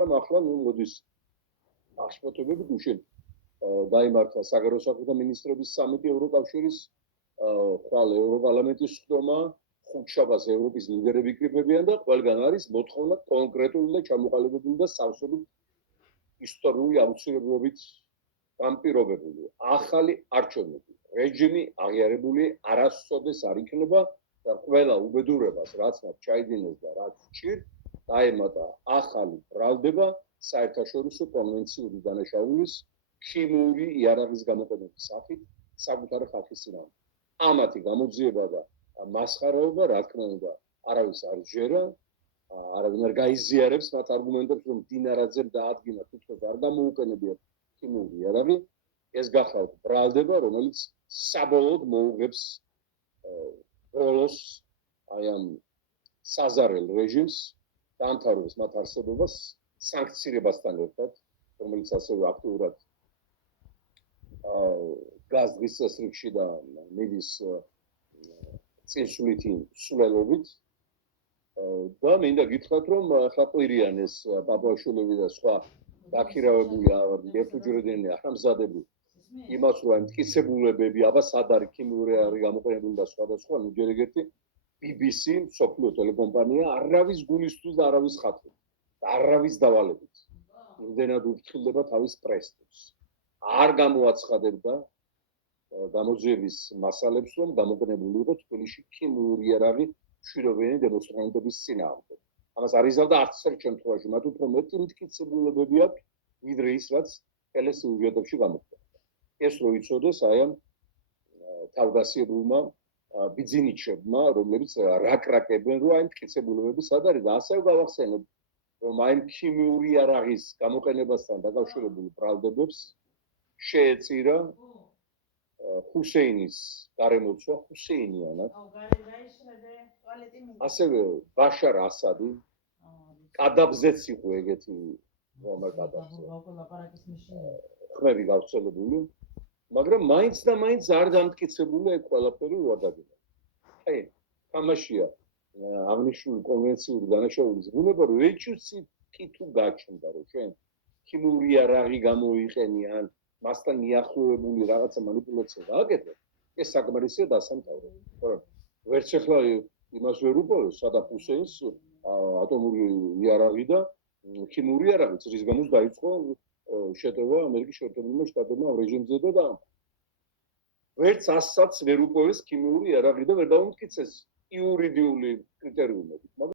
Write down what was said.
ახლა ნუ მოდის აღშფოთებები გუშინ დაიმართა საგარეო საქმეთა მინისტრების სამიტი ევროკავშირის ხვალ ევროპარლამენტის ხდომა ხუთშაბათს ევროპის ლიდერები იკრიბებიან და ყველგან არის მოთხოვნა კონკრეტული და ჩამოყალიბებული და სავსებით ისტორიული აუცილებლობით განპირობებული ახალი არჩევნები რეჟიმი აღიარებული არასოდეს არ იქნება და ყველა უბედურებას რაც მათ ჩაიდინეს და რაც სჭირ დაემატა ახალი ბრალდება საერთაშორისო კონვენციური დანაშაულის ქიმიური იარაღის გამოყენების სახით საკუთარი ხალხის წინააღმდეგ. ამათი გამოძიება და მასხარაობა, რა თქმა უნდა, არავის არ ჯერა, არავინ არ გაიზიარებს მათ არგუმენტებს, რომ დინარაძემ დაადგინა თვითონ არ გამოუყენებიათ ქიმიური იარაღი, ეს გახლავთ ბრალდება, რომელიც საბოლოოდ მოუღებს ბოლოს აი ამ საზარელ რეჟიმს დაამთავრებს მათ არსებობას სანქცირებასთან ერთად, რომელიც ასევე აქტიურად გაზრის წესრიგში და მიდის წინსვლითი სულელობით და მინდა გითხრათ, რომ ახლა ყვირიან ეს ბაბაშვილები და სხვა დაქირავებული ერთუჯერედიანი ახამზადები იმას რომ ამ მტკიცებულებები აბა სად არის ქიმიური იარაღი გამოყენებული და სხვა ნუ ჯერ ეგეთი BBC სოფლიო ტელეკომპანია არავის გულისთვის და არავის ხათრით და არავის დავალებით იმდენად უფრთხილდება თავის პრესტიჟს არ გამოაცხადებდა გამოძიების მასალებს რომ გამოყენებული იყო თბილისში ქიმიური იარაღი მშვიდობიანი დემონსტრანტების წინააღმდეგ. ამას არ იზავდა არც ერთ შემთხვევაში, მათ უფრო მეტი მტკიცებულებები აქვს, ვიდრე ის, რაც ტელესიუჟეტებში გამოხდა. ეს რო იცოდეს აი ამ თავდასიებულმა ბიძინიჩებმა, რომლებიც რაკრაკებენ, რომ აი მტკიცებულებები სად არის და ასევე გავახსენებ, რომ აი ქიმიური იარაღის გამოყენებასთან დაკავშირებული ბრალდებებს შეეწირა ჰუსეინის გარემოცვა ჰუსეინიანად. ასევე ბაშარ ასადი კადაბზეც იყო ეგეთი რომელ კადაბზე. ხმები გავრცელებული, მაგრამ მაინც და მაინც არ დამტკიცებული ეგ ყველაფერი უადაგება. აი, თამაშია აღნიშნული კონვენციური დანაშაულის ბუნება, რომ ეჭვი თუ გაჩნდა, რომ ჩვენ ქიმიური იარაღი გამოიყენიან მასთან მიახლოებული რაღაცა манипуляცია გააკეთეთ, ეს საკმარისია დასამთავრებლად. მაგრამ ვერც ახლა იმას ვერ უყურებს, სადაც ჰუსეინს ატომური იარაღი და ქიმიური იარაღიც, რის გამოც დაიწყო შეტევა ამერიკის შეერთებულმა შტატებმა რეჟიმზე და ვერც ასსაც ვერ უყურებს ქიმიური იარაღი და ვერ დაუმტკიცეს იურიდიული კრიტერიუმები.